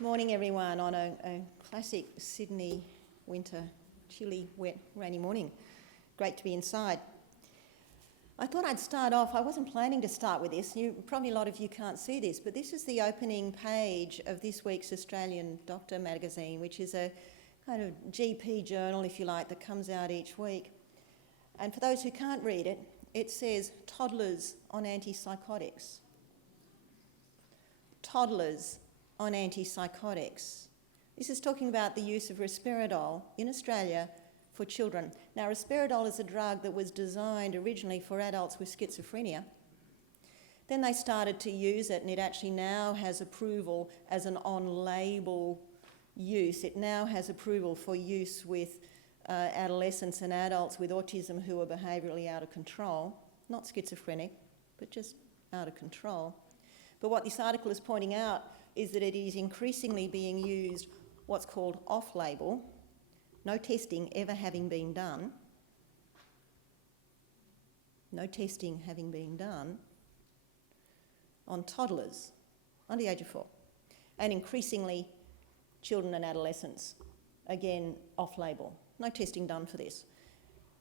Morning everyone on a classic Sydney winter, chilly, wet, rainy morning. Great to be inside. I thought I'd start off, I wasn't planning to start with this, probably a lot of you can't see this, but this is the opening page of this week's Australian Doctor magazine, which is a kind of GP journal, if you like, that comes out each week. And for those who can't read it, it says toddlers on antipsychotics. Toddlers on antipsychotics. This is talking about the use of risperidol in Australia for children. Now, risperidol is a drug that was designed originally for adults with schizophrenia. Then they started to use it, and it actually now has approval as an on-label use. It now has approval for use with adolescents and adults with autism who are behaviourally out of control, not schizophrenic, but just out of control. But what this article is pointing out is that it is increasingly being used what's called off-label, no testing ever having been done, on toddlers under the age of 4, and increasingly children and adolescents, again off-label, no testing done for this.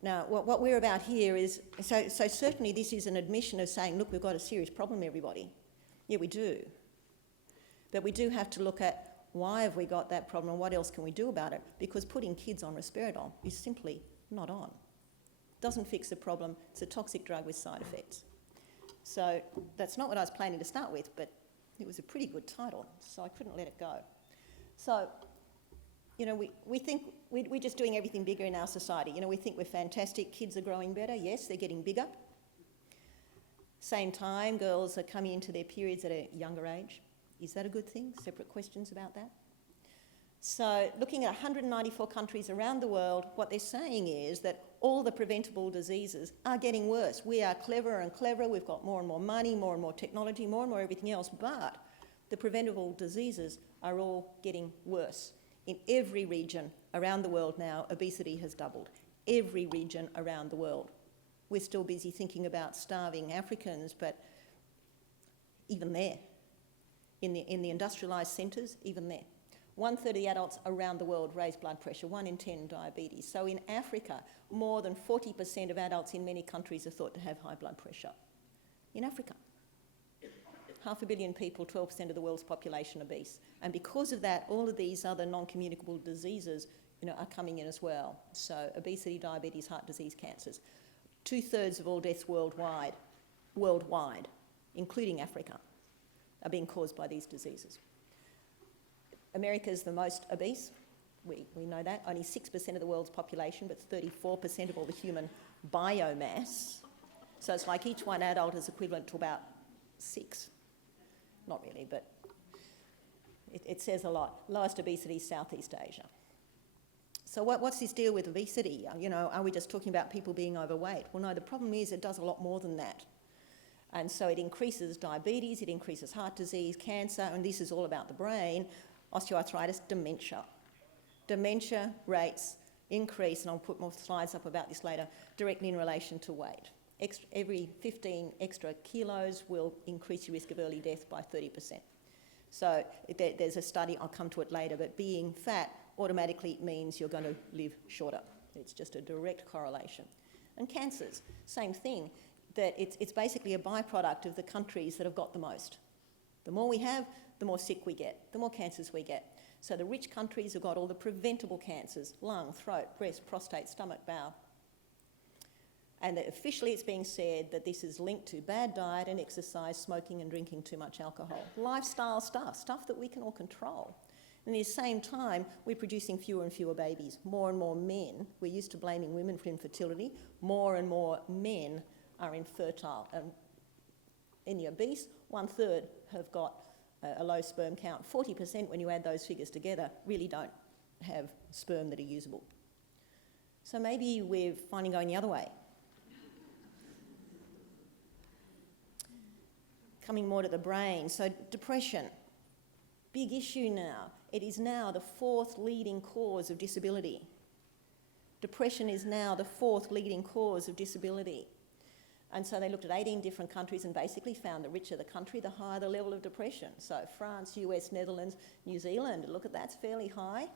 Now, what we're about here is, so certainly this is an admission of saying, look, we've got a serious problem, everybody. Yeah, we do. But we do have to look at why have we got that problem and what else can we do about it, because putting kids on risperidol is simply not on. Doesn't fix the problem. It's a toxic drug with side effects. So that's not what I was planning to start with, but it was a pretty good title, so I couldn't let it go. So, you know, we think we're just doing everything bigger in our society. You know, we think we're fantastic. Kids are growing better. Yes, they're getting bigger. Same time, girls are coming into their periods at a younger age. Is that a good thing? Separate questions about that. So looking at 194 countries around the world, what they're saying is that all the preventable diseases are getting worse. We are cleverer and cleverer. We've got more and more money, more and more technology, more and more everything else, but the preventable diseases are all getting worse. In every region around the world now, obesity has doubled. Every region around the world. We're still busy thinking about starving Africans, but even there, in the industrialised centres, even there. 1/3 of the adults around the world raise blood pressure, 1 in 10 diabetes. So in Africa, more than 40% of adults in many countries are thought to have high blood pressure. In Africa. 500 million people, 12% of the world's population obese. And because of that, all of these other non-communicable diseases, you know, are coming in as well. So obesity, diabetes, heart disease, cancers. 2/3 of all deaths worldwide, including Africa, are being caused by these diseases. America is the most obese. We know that. Only 6% of the world's population, but 34% of all the human biomass. So it's like each one adult is equivalent to about 6. Not really, but it says a lot. Lowest obesity, Southeast Asia. So what's this deal with obesity? You know, are we just talking about people being overweight? Well, no, the problem is it does a lot more than that. And so it increases diabetes, it increases heart disease, cancer, and this is all about the brain, osteoarthritis, dementia. Dementia rates increase, and I'll put more slides up about this later, directly in relation to weight. Every 15 extra kilos will increase your risk of early death by 30%. So there's a study, I'll come to it later, but being fat automatically means you're going to live shorter. It's just a direct correlation. And cancers, same thing, that it's basically a byproduct of the countries that have got the most. The more we have, the more sick we get, the more cancers we get. So the rich countries have got all the preventable cancers, lung, throat, breast, prostate, stomach, bowel. And that officially it's being said that this is linked to bad diet and exercise, smoking and drinking too much alcohol. Lifestyle stuff that we can all control. And at the same time, we're producing fewer and fewer babies. More and more men, we're used to blaming women for infertility, more and more men are infertile. In the obese, 1/3 have got a low sperm count. 40%, when you add those figures together, really don't have sperm that are usable. So maybe we're finally going the other way. Coming more to the brain, so depression, big issue now. It is now the 4th leading cause of disability. Depression is now the 4th leading cause of disability. And so they looked at 18 different countries and basically found the richer the country, the higher the level of depression. So France, US, Netherlands, New Zealand, look at that's fairly high.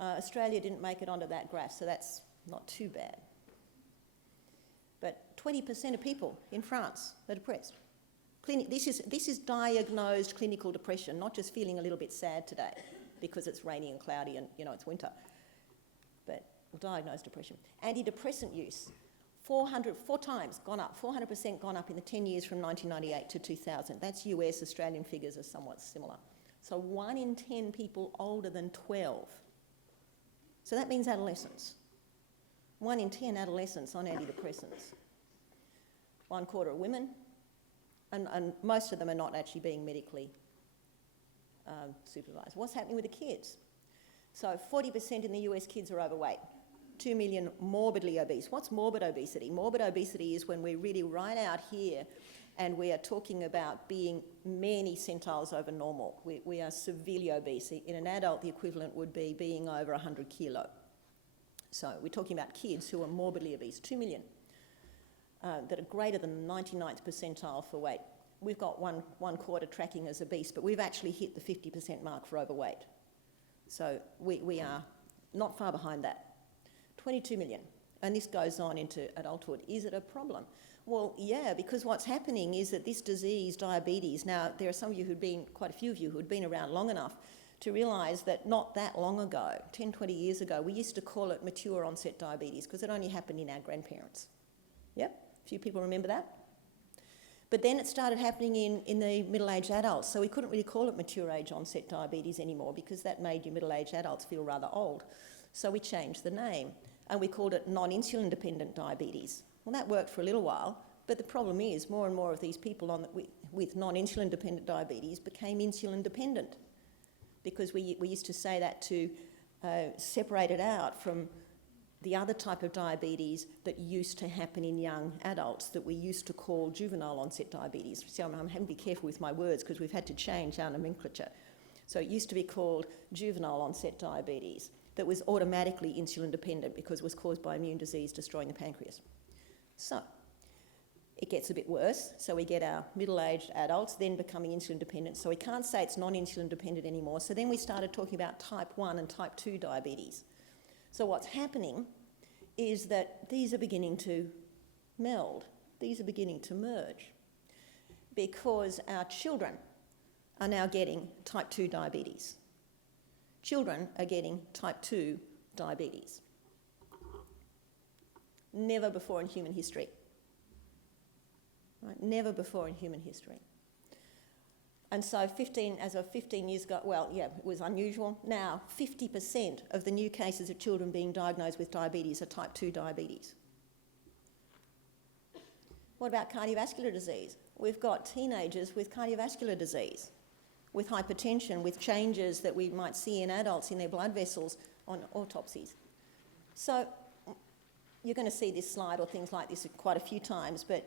Australia didn't make it onto that graph, so that's not too bad. But 20% of people in France are depressed. This is diagnosed clinical depression, not just feeling a little bit sad today because it's rainy and cloudy and, you know, it's winter, but diagnosed depression. Antidepressant use, 4 times gone up, 400% gone up in the 10 years from 1998 to 2000. That's US, Australian figures are somewhat similar. So 1 in 10 people older than 12. So that means adolescents. 1 in 10 adolescents on antidepressants. 1/4 of women, and most of them are not actually being medically supervised. What's happening with the kids? So 40% in the US kids are overweight. 2 million morbidly obese. What's morbid obesity? Morbid obesity is when we're really right out here and we are talking about being many centiles over normal. We are severely obese. In an adult, the equivalent would be being over 100 kilo. So we're talking about kids who are morbidly obese, 2 million, that are greater than the 99th percentile for weight. We've got 1/4 tracking as obese, but we've actually hit the 50% mark for overweight. So we are not far behind that. 22 million, and this goes on into adulthood. Is it a problem? Well, yeah, because what's happening is that this disease, diabetes, now there are some of you quite a few of you who'd been around long enough to realise that not that long ago, 10, 20 years ago, we used to call it mature onset diabetes because it only happened in our grandparents. Yep, a few people remember that. But then it started happening in the middle-aged adults, so we couldn't really call it mature age onset diabetes anymore because that made you middle-aged adults feel rather old. So we changed the name and we called it non-insulin dependent diabetes. Well, that worked for a little while, but the problem is more and more of these people with non-insulin dependent diabetes became insulin dependent because we used to say that to separate it out from the other type of diabetes that used to happen in young adults that we used to call juvenile onset diabetes. So I'm having to be careful with my words because we've had to change our nomenclature. So it used to be called juvenile onset diabetes that was automatically insulin dependent because it was caused by immune disease destroying the pancreas. So it gets a bit worse. So we get our middle-aged adults then becoming insulin dependent. So we can't say it's non-insulin dependent anymore. So then we started talking about type 1 and type 2 diabetes. So what's happening is that these are beginning to meld. These are beginning to merge because our children are now getting type 2 diabetes. Children are getting type 2 diabetes. Never before in human history. Right? Never before in human history. And so as of 15 years ago, well, yeah, it was unusual. Now, 50% of the new cases of children being diagnosed with diabetes are type 2 diabetes. What about cardiovascular disease? We've got teenagers with cardiovascular disease, with hypertension, with changes that we might see in adults in their blood vessels on autopsies. So you're going to see this slide or things like this quite a few times, but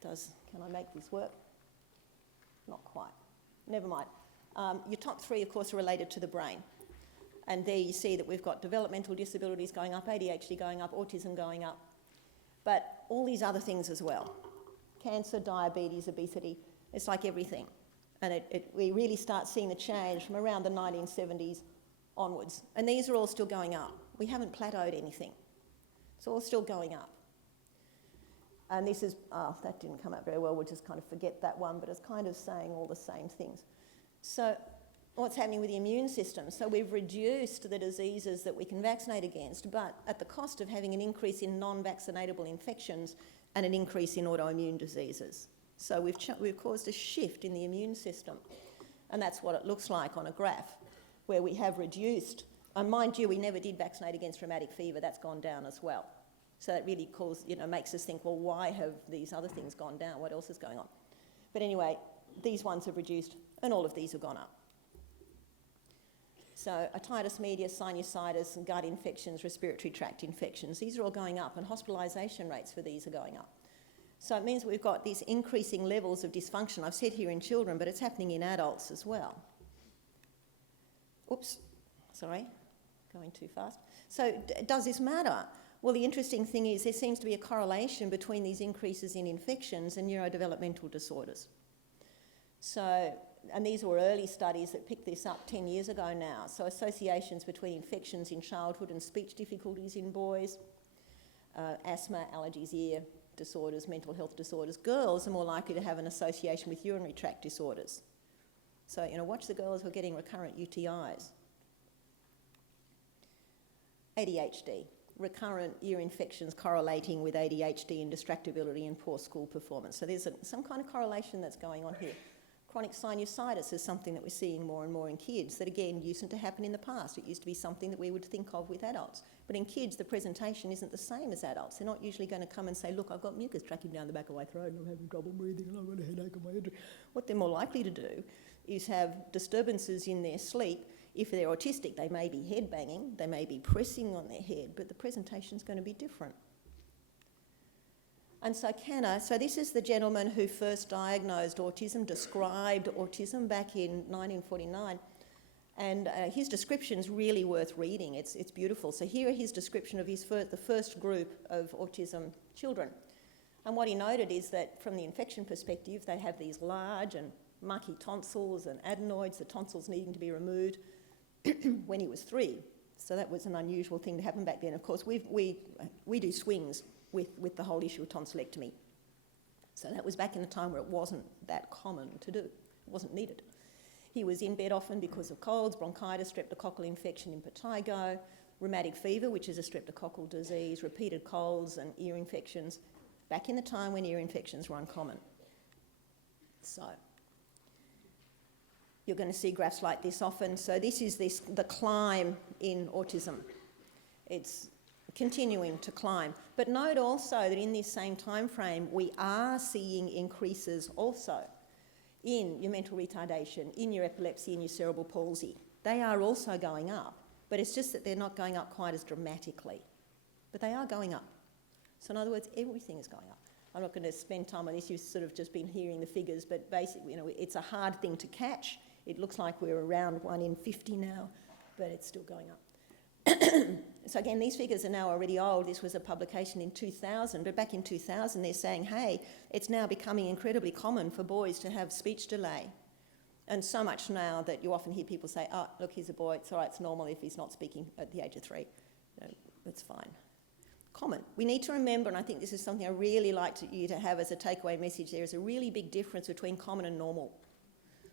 can I make this work? Not quite. Never mind. Your top 3, of course, are related to the brain. And there you see that we've got developmental disabilities going up, ADHD going up, autism going up, but all these other things as well. Cancer, diabetes, obesity, it's like everything. And we really start seeing the change from around the 1970s onwards. And these are all still going up. We haven't plateaued anything. It's all still going up. And this is, that didn't come out very well, we'll just kind of forget that one, but it's kind of saying all the same things. So what's happening with the immune system? So we've reduced the diseases that we can vaccinate against, but at the cost of having an increase in non-vaccinatable infections and an increase in autoimmune diseases. So we've caused a shift in the immune system. And that's what it looks like on a graph, where we have reduced, and mind you, we never did vaccinate against rheumatic fever, that's gone down as well. So that really makes us think, well, why have these other things gone down? What else is going on? But anyway, these ones have reduced, and all of these have gone up. So otitis media, sinusitis, gut infections, respiratory tract infections, these are all going up, and hospitalisation rates for these are going up. So it means we've got these increasing levels of dysfunction. I've said here in children, but it's happening in adults as well. Oops, sorry, going too fast. So does this matter? Well, the interesting thing is there seems to be a correlation between these increases in infections and neurodevelopmental disorders. So, and these were early studies that picked this up 10 years ago now. So associations between infections in childhood and speech difficulties in boys, asthma, allergies, ear disorders, mental health disorders. Girls are more likely to have an association with urinary tract disorders. So, watch the girls who are getting recurrent UTIs. ADHD, recurrent ear infections correlating with ADHD and distractibility and poor school performance. So there's some kind of correlation that's going on here. Chronic sinusitis is something that we're seeing more and more in kids that, again, used to happen in the past. It used to be something that we would think of with adults. But in kids, the presentation isn't the same as adults. They're not usually going to come and say, look, I've got mucus tracking down the back of my throat and I'm having trouble breathing and I've got a headache on my head. What they're more likely to do is have disturbances in their sleep. If they're autistic, they may be head banging, they may be pressing on their head, but the presentation's going to be different. And so so this is the gentleman who first diagnosed autism, described autism back in 1949, and his description's really worth reading. It's beautiful. So here are his description of the first group of autism children. And what he noted is that from the infection perspective, they have these large and mucky tonsils and adenoids, the tonsils needing to be removed when he was 3. So that was an unusual thing to happen back then. Of course, we do swings with the whole issue of tonsillectomy. So that was back in a time where it wasn't that common to do. It wasn't needed. He was in bed often because of colds, bronchitis, streptococcal infection, impetigo, rheumatic fever, which is a streptococcal disease, repeated colds and ear infections, back in the time when ear infections were uncommon. So you're going to see graphs like this often. So this is the climb in autism. It's continuing to climb. But note also that in this same time frame, we are seeing increases also in your mental retardation, in your epilepsy, in your cerebral palsy. They are also going up, but it's just that they're not going up quite as dramatically. But they are going up. So in other words, everything is going up. I'm not going to spend time on this, you've sort of just been hearing the figures, but basically, it's a hard thing to catch. It looks like we're around 1 in 50 now, but it's still going up. So again, these figures are now already old. This was a publication in 2000, but back in 2000 they're saying, hey, it's now becoming incredibly common for boys to have speech delay. And so much now that you often hear people say, oh, look, he's a boy, it's all right, it's normal if he's not speaking at the age of 3. No, that's fine. Common. We need to remember, and I think this is something I really like you to have as a takeaway message, there is a really big difference between common and normal.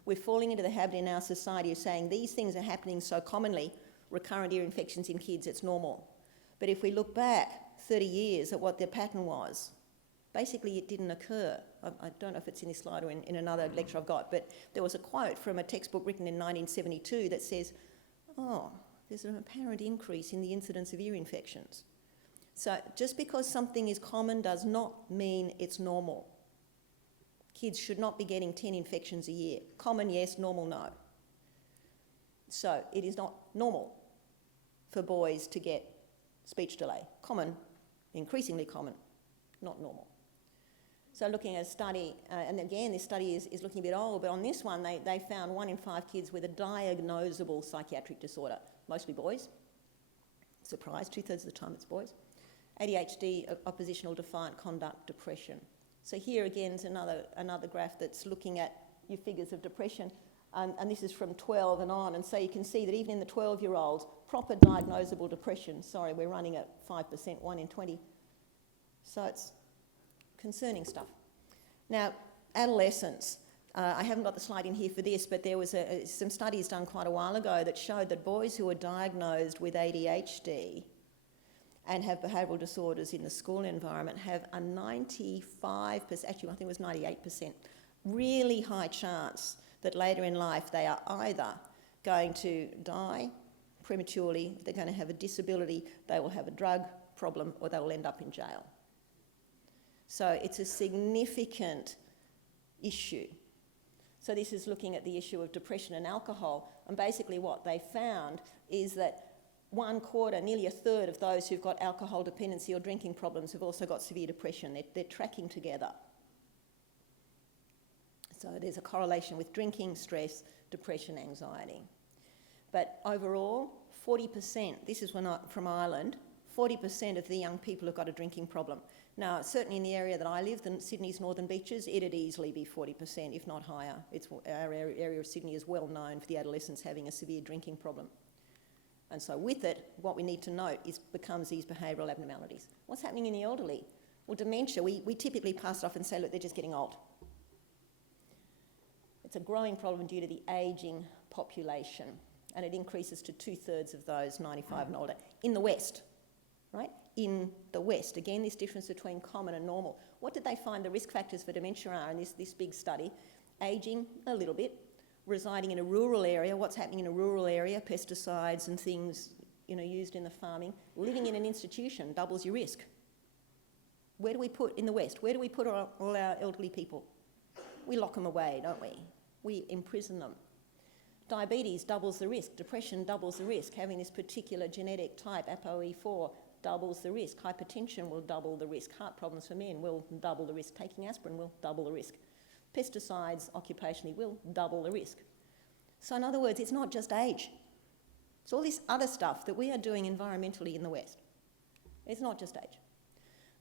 We're falling into the habit in our society of saying these things are happening so commonly, recurrent ear infections in kids, it's normal. But if we look back 30 years at what their pattern was, basically it didn't occur. I don't know if it's in this slide or in another lecture I've got, but there was a quote from a textbook written in 1972 that says, oh, there's an apparent increase in the incidence of ear infections. So just because something is common does not mean it's normal. Kids should not be getting 10 infections a year. Common, yes. Normal, no. So it is not normal for boys to get speech delay. Common, increasingly common, not normal. So looking at a study, and again this study is looking a bit old, but on this one they found 1 in 5 kids with a diagnosable psychiatric disorder, mostly boys. Surprise, 2/3 of the time it's boys. ADHD, oppositional defiant conduct, depression. So here again is another graph that's looking at your figures of depression, and this is from 12 and on, and so you can see that even in the 12-year-olds, proper diagnosable depression, sorry, we're running at 5%, 1 in 20. So it's concerning stuff. Now, adolescents. I haven't got the slide in here for this, but there was some studies done quite a while ago that showed that boys who were diagnosed with ADHD and have behavioural disorders in the school environment have a 95%, actually I think it was 98%, really high chance that later in life they are either going to die prematurely, they're going to have a disability, they will have a drug problem, or they will end up in jail. So it's a significant issue. So this is looking at the issue of depression and alcohol, and basically what they found is that 1/4, nearly 1/3 of those who've got alcohol dependency or drinking problems have also got severe depression. They're tracking together. So there's a correlation with drinking, stress, depression, anxiety. But overall, 40%, this is from Ireland, 40% of the young people have got a drinking problem. Now, certainly in the area that I live, Sydney's Northern Beaches, it'd easily be 40%, if not higher. Our area of Sydney is well known for the adolescents having a severe drinking problem. And so with it, what we need to note becomes these behavioural abnormalities. What's happening in the elderly? Well, dementia, we typically pass it off and say, look, they're just getting old. It's a growing problem due to the ageing population, and it increases to 2/3 of those 95 and older in the West, right? In the West. Again, this difference between common and normal. What did they find the risk factors for dementia are in this big study? Ageing, a little bit. Residing in a rural area, what's happening in a rural area? Pesticides and things, used in the farming. Living in an institution doubles your risk. Where do we put, in the West, where do we put all our elderly people? We lock them away, don't we? We imprison them. Diabetes doubles the risk. Depression doubles the risk. Having this particular genetic type, ApoE4, doubles the risk. Hypertension will double the risk. Heart problems for men will double the risk. Taking aspirin will double the risk. Pesticides occupationally will double the risk. So in other words, it's not just age. It's all this other stuff that we are doing environmentally in the West. It's not just age.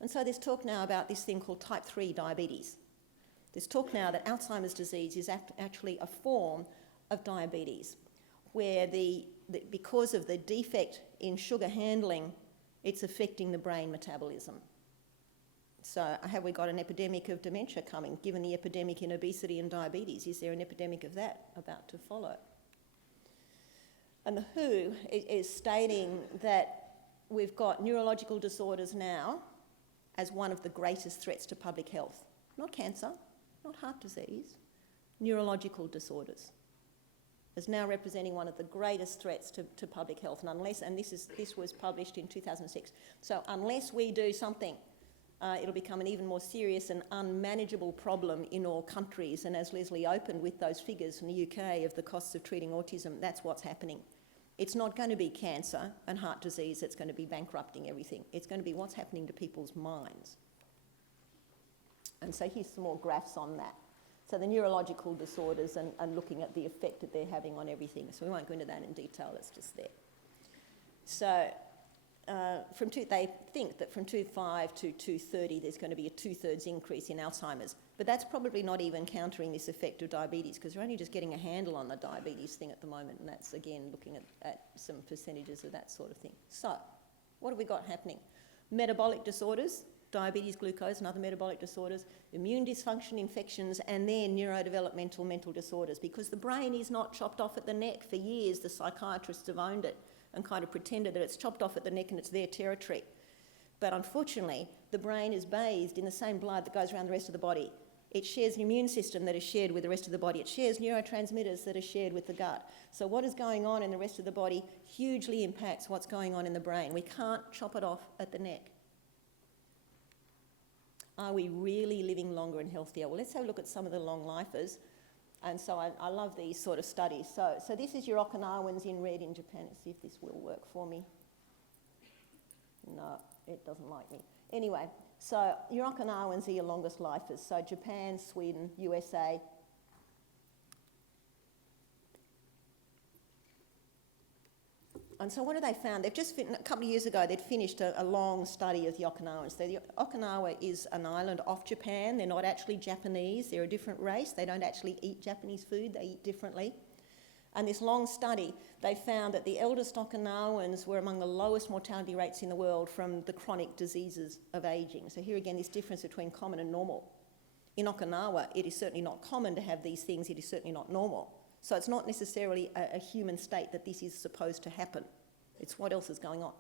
And so there's talk now about this thing called type 3 diabetes. There's talk now that Alzheimer's disease is actually a form of diabetes, where because of the defect in sugar handling, it's affecting the brain metabolism. So have we got an epidemic of dementia coming, given the epidemic in obesity and diabetes? Is there an epidemic of that about to follow? And the WHO is stating that we've got neurological disorders now as one of the greatest threats to public health. Not cancer, not heart disease, neurological disorders is now representing one of the greatest threats to public health. And this was published in 2006. So unless we do something, it'll become an even more serious and unmanageable problem in all countries. And as Leslie opened with those figures from the UK of the costs of treating autism, that's what's happening. It's not going to be cancer and heart disease that's going to be bankrupting everything. It's going to be what's happening to people's minds. And so here's some more graphs on that. So the neurological disorders and looking at the effect that they're having on everything. So we won't go into that in detail, it's just there. So they think that from 2005 to 2030 there's going to be a 2/3 increase in Alzheimer's. But that's probably not even countering this effect of diabetes, because we're only just getting a handle on the diabetes thing at the moment, and that's, again, looking at some percentages of that sort of thing. So what have we got happening? Metabolic disorders, diabetes, glucose and other metabolic disorders, immune dysfunction, infections, and then neurodevelopmental mental disorders, because the brain is not chopped off at the neck. For years, the psychiatrists have owned it and kind of pretended that it's chopped off at the neck and it's their territory. But unfortunately, the brain is bathed in the same blood that goes around the rest of the body. It shares an immune system that is shared with the rest of the body. It shares neurotransmitters that are shared with the gut. So what is going on in the rest of the body hugely impacts what's going on in the brain. We can't chop it off at the neck. Are we really living longer and healthier? Well, let's have a look at some of the long lifers. And so I love these sort of studies. So this is your Okinawans in red in Japan. Let's see if this will work for me. No, it doesn't like me. Anyway, so your Okinawans are your longest lifers. So Japan, Sweden, USA. And so what have they found? They've just, a couple of years ago, they'd finished a long study of the Okinawans. So the Okinawa is an island off Japan. They're not actually Japanese. They're a different race. They don't actually eat Japanese food. They eat differently. And this long study, they found that the eldest Okinawans were among the lowest mortality rates in the world from the chronic diseases of ageing. So here again, this difference between common and normal. In Okinawa, it is certainly not common to have these things. It is certainly not normal. So it's not necessarily a human state that this is supposed to happen. It's what else is going on.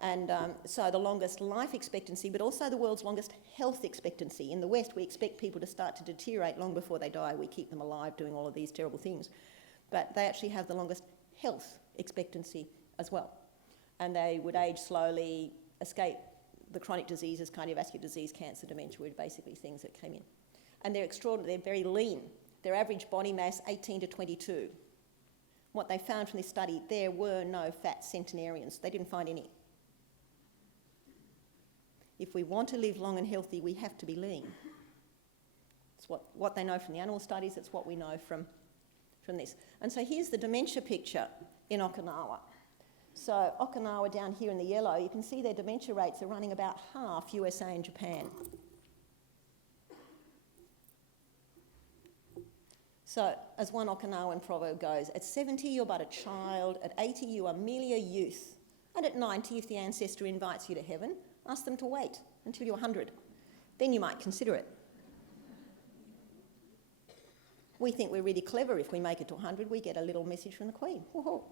And so the longest life expectancy, but also the world's longest health expectancy. In the West, we expect people to start to deteriorate long before they die. We keep them alive doing all of these terrible things. But they actually have the longest health expectancy as well. And they would age slowly, escape the chronic diseases, cardiovascular disease, cancer, dementia, were basically things that came in. And they're extraordinary, they're very lean. Their average body mass, 18 to 22. What they found from this study, there were no fat centenarians. They didn't find any. If we want to live long and healthy, we have to be lean. It's what they know from the animal studies, it's what we know from this. And so here's the dementia picture in Okinawa. So Okinawa down here in the yellow, you can see their dementia rates are running about half USA and Japan. So, as one Okinawan proverb goes, at 70 you're but a child, at 80 you are merely a youth, and at 90 if the ancestor invites you to heaven, ask them to wait until you're 100. Then you might consider it. We think we're really clever if we make it to 100, we get a little message from the Queen. Woo-hoo.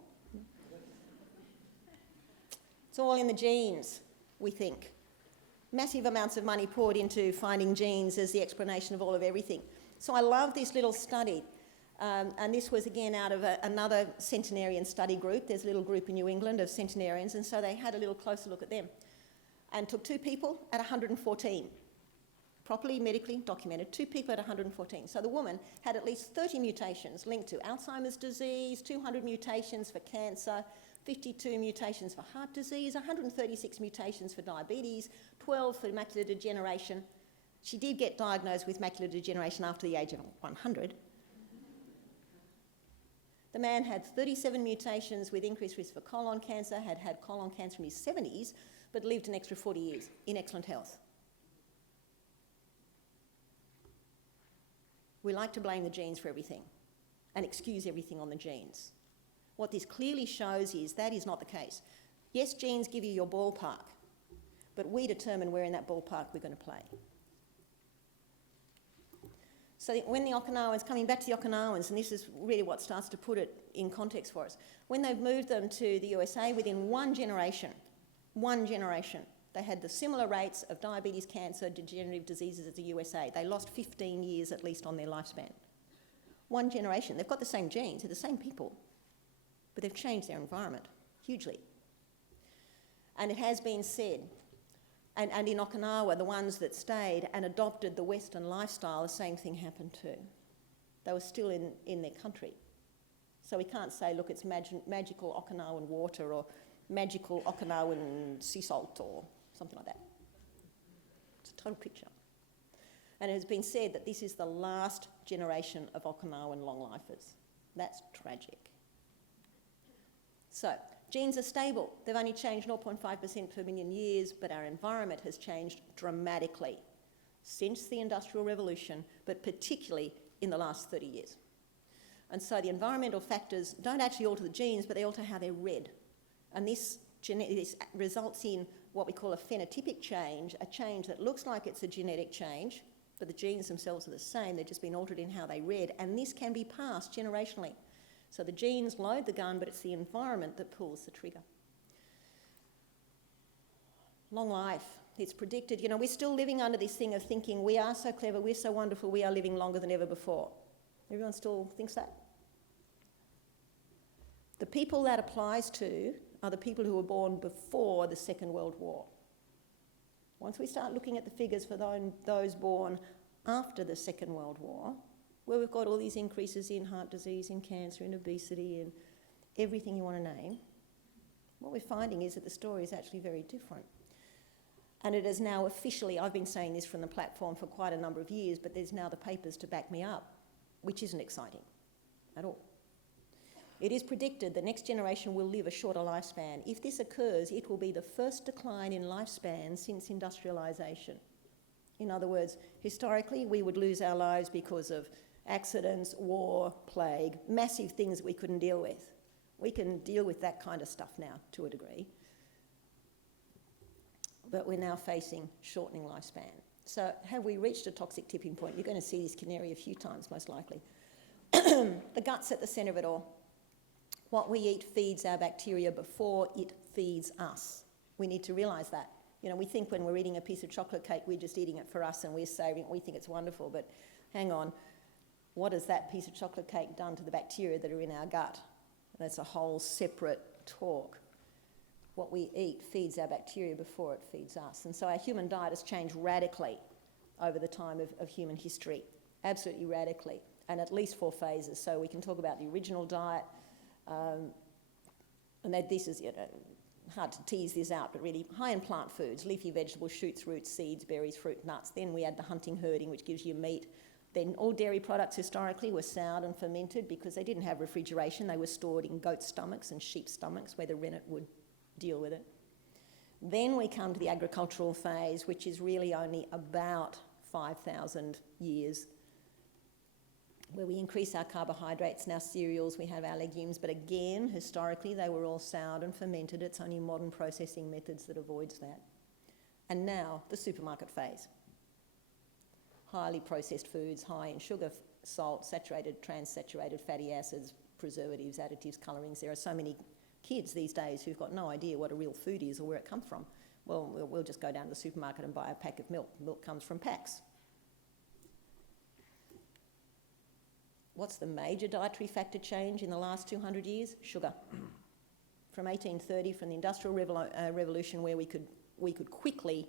It's all in the genes, we think. Massive amounts of money poured into finding genes as the explanation of all of everything. So I love this little study, and this was again out of another centenarian study group. There's a little group in New England of centenarians, and so they had a little closer look at them and took 2 people at 114, properly medically documented, 2 people at 114. So the woman had at least 30 mutations linked to Alzheimer's disease, 200 mutations for cancer, 52 mutations for heart disease, 136 mutations for diabetes, 12 for macular degeneration. She did get diagnosed with macular degeneration after the age of 100. The man had 37 mutations with increased risk for colon cancer, had had colon cancer in his 70s, but lived an extra 40 years in excellent health. We like to blame the genes for everything and excuse everything on the genes. What this clearly shows is that is not the case. Yes, genes give you your ballpark, but we determine where in that ballpark we're going to play. So when the Okinawans, coming back to the Okinawans, and this is really what starts to put it in context for us, when they've moved them to the USA, within one generation, they had the similar rates of diabetes, cancer, degenerative diseases as the USA. They lost 15 years at least on their lifespan. One generation. They've got the same genes, they're the same people, but they've changed their environment hugely. And it has been said, and in Okinawa, the ones that stayed and adopted the Western lifestyle, the same thing happened too. They were still in their country. So we can't say, look, it's magical Okinawan water or magical Okinawan sea salt or something like that. It's a total picture. And it has been said that this is the last generation of Okinawan long-lifers. That's tragic. So, genes are stable. They've only changed 0.5% per million years, but our environment has changed dramatically since the Industrial Revolution, but particularly in the last 30 years. And so the environmental factors don't actually alter the genes, but they alter how they're read. And this results in what we call a phenotypic change, a change that looks like it's a genetic change, but the genes themselves are the same, they've just been altered in how they read, and this can be passed generationally. So the genes load the gun, but it's the environment that pulls the trigger. Long life, it's predicted. You know, we're still living under this thing of thinking we are so clever, we're so wonderful, we are living longer than ever before. Everyone still thinks that? The people that applies to are the people who were born before the Second World War. Once we start looking at the figures for those born after the Second World War, where we've got all these increases in heart disease, in cancer, in obesity, and everything you want to name, what we're finding is that the story is actually very different. And it is now officially, I've been saying this from the platform for quite a number of years, but there's now the papers to back me up, which isn't exciting at all. It is predicted the next generation will live a shorter lifespan. If this occurs, it will be the first decline in lifespan since industrialisation. In other words, historically, we would lose our lives because of accidents, war, plague, massive things we couldn't deal with. We can deal with that kind of stuff now to a degree. But we're now facing shortening lifespan. So have we reached a toxic tipping point? You're going to see this canary a few times, most likely. The gut's at the centre of it all. What we eat feeds our bacteria before it feeds us. We need to realise that. You know, we think when we're eating a piece of chocolate cake, we're just eating it for us and we're saving it, we think it's wonderful, but hang on, what has that piece of chocolate cake done to the bacteria that are in our gut? That's a whole separate talk. What we eat feeds our bacteria before it feeds us. And so our human diet has changed radically over the time of human history, absolutely radically, and at least 4 phases. So we can talk about the original diet, and that this is, you know, hard to tease this out, but really high in plant foods, leafy vegetables, shoots, roots, seeds, berries, fruit, nuts. Then we add the hunting, herding, which gives you meat, Then all dairy products historically were soured and fermented because they didn't have refrigeration. They were stored in goat stomachs and sheep stomachs where the rennet would deal with it. Then we come to the agricultural phase, which is really only about 5,000 years, where we increase our carbohydrates and our cereals, we have our legumes, but again, historically, they were all soured and fermented. It's only modern processing methods that avoids that. And now, the supermarket phase. Highly processed foods, high in sugar, salt, saturated, trans-saturated fatty acids, preservatives, additives, colourings. There are so many kids these days who've got no idea what a real food is or where it comes from. Well, we'll just go down to the supermarket and buy a pack of milk. Milk comes from packs. What's the major dietary factor change in the last 200 years? Sugar. From 1830, from the Industrial Revolution, where we could quickly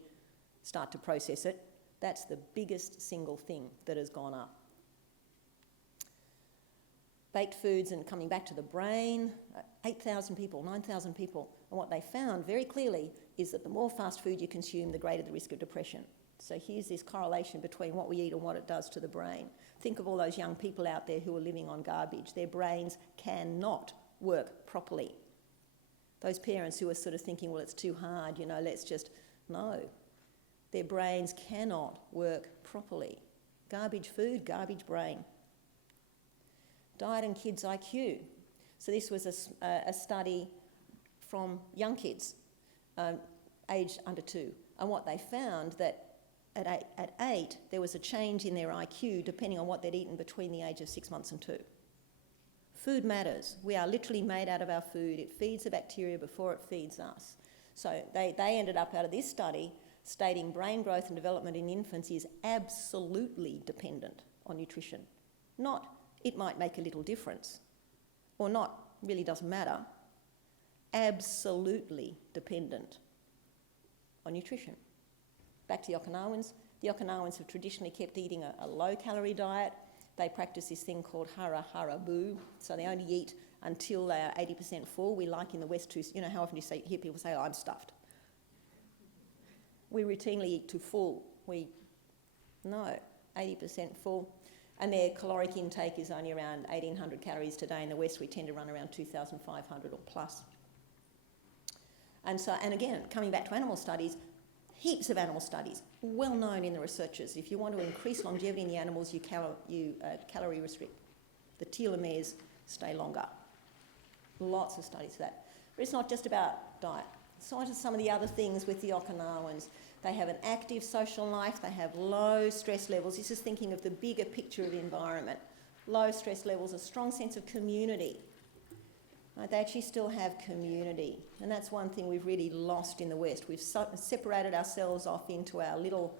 start to process it, that's the biggest single thing that has gone up. Baked foods, and coming back to the brain, 8,000 people, 9,000 people, and what they found very clearly is that the more fast food you consume, the greater the risk of depression. So here's this correlation between what we eat and what it does to the brain. Think of all those young people out there who are living on garbage. Their brains cannot work properly. Those parents who are sort of thinking, well, it's too hard, let's just... No. Their brains cannot work properly. Garbage food, garbage brain. Diet and kids' IQ. So this was a study from young kids, aged under 2. And what they found that at 8, there was a change in their IQ depending on what they'd eaten between the age of 6 months and 2. Food matters. We are literally made out of our food. It feeds the bacteria before it feeds us. So they ended up out of this study stating brain growth and development in infants is absolutely dependent on nutrition. Not, it might make a little difference, or not, really doesn't matter. Absolutely dependent on nutrition. Back to the Okinawans. The Okinawans have traditionally kept eating a low-calorie diet. They practice this thing called hara hara boo, so they only eat until they are 80% full. We like in the West to, how often do you hear people say, oh, I'm stuffed? We routinely eat to full. No, 80% full. And their caloric intake is only around 1,800 calories today. In the West, we tend to run around 2,500 or plus. And again, coming back to animal studies, heaps of animal studies, well known in the researchers. If you want to increase longevity in the animals, you calorie restrict. The telomeres stay longer. Lots of studies for that. But it's not just about diet. So on to some of the other things with the Okinawans. They have an active social life. They have low stress levels. This is thinking of the bigger picture of the environment. Low stress levels, a strong sense of community. Right? They actually still have community. And that's one thing we've really lost in the West. We've separated ourselves off into our little...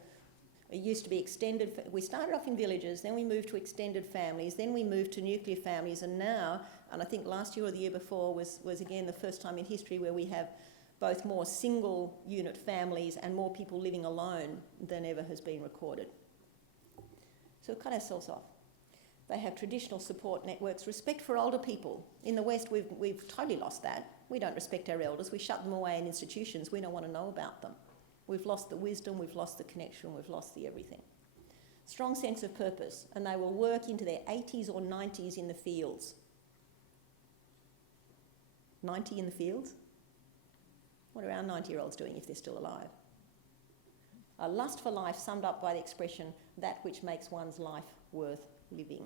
It used to be extended... We started off in villages, then we moved to extended families, then we moved to nuclear families, and now, and I think last year or the year before was again the first time in history where we have both more single unit families and more people living alone than ever has been recorded. So we cut ourselves off. They have traditional support networks, respect for older people. In the West, we've totally lost that. We don't respect our elders. We shut them away in institutions. We don't want to know about them. We've lost the wisdom, we've lost the connection, we've lost the everything. Strong sense of purpose, and they will work into their 80s or 90s in the fields. 90 in the fields? What are our 90-year-olds doing if they're still alive? A lust for life summed up by the expression, that which makes one's life worth living.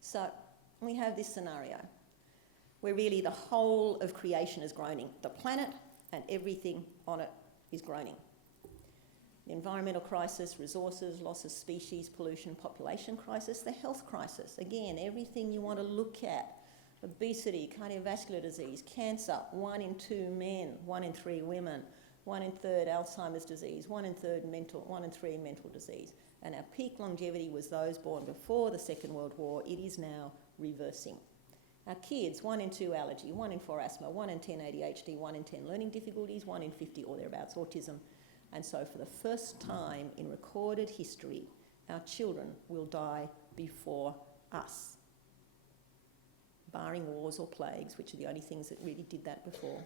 So we have this scenario where really the whole of creation is groaning. The planet and everything on it is groaning. The environmental crisis, resources, loss of species, pollution, population crisis, the health crisis. Again, everything you want to look at. Obesity, cardiovascular disease, cancer, 1 in 2 men, 1 in 3 women, 1 in 3 Alzheimer's disease, 1 in 3 mental disease. And our peak longevity was those born before the Second World War. It is now reversing. Our kids, 1 in 2 allergy, 1 in 4 asthma, 1 in 10 ADHD, 1 in 10 learning difficulties, 1 in 50 or thereabouts autism. And so for the first time in recorded history, our children will die before us. Barring wars or plagues, which are the only things that really did that before.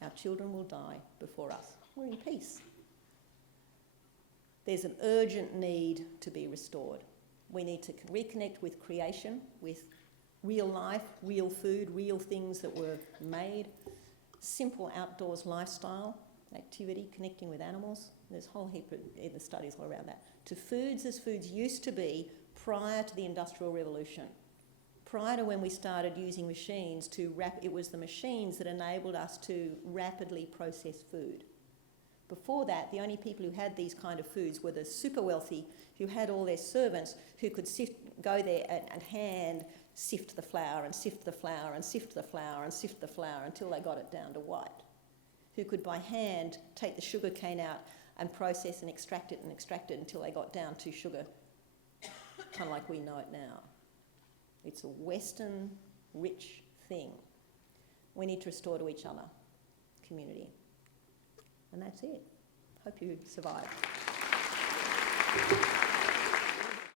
Our children will die before us. We're in peace. there's an urgent need to be restored. We need to reconnect with creation, with real life, real food, real things that were made, simple outdoors lifestyle, activity, connecting with animals. There's a whole heap of the studies all around that. To foods as foods used to be prior to the Industrial Revolution. Prior to when we started using machines it was the machines that enabled us to rapidly process food. Before that, the only people who had these kind of foods were the super wealthy who had all their servants who could go there and hand sift the flour and sift the flour and sift the flour and sift the flour until they got it down to white. Who could by hand take the sugar cane out and process and extract it until they got down to sugar, kind of like we know it now. It's a Western, rich thing. We need to restore to each other, community. And that's it. Hope you survive.